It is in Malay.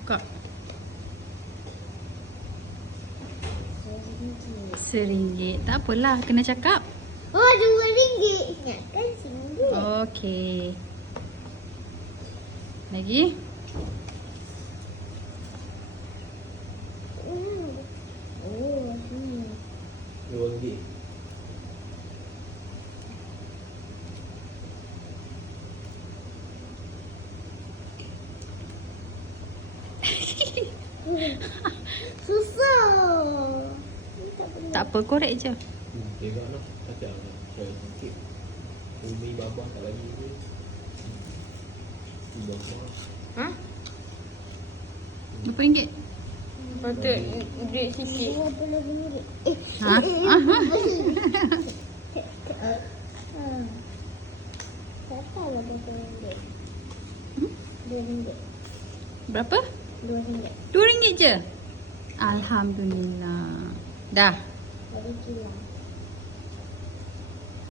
Buka. RM1. Tak apalah, kena cakap. Oh, RM2. Ingatkan RM1. Okey. Lagi? Oh, sini. RM2. Susah. Tak apa, korek je. Tengok lah. Cakap lah. Try sikit. Umi babah tak lagi ke? Babah. Ha? RM2. Patut duit sikit. Berapa lagi ni? Ha? Tak tahu lah berapa ringgit. RM2. Berapa? RM2. RM2 je? Alhamdulillah. Dah. Dari kilang.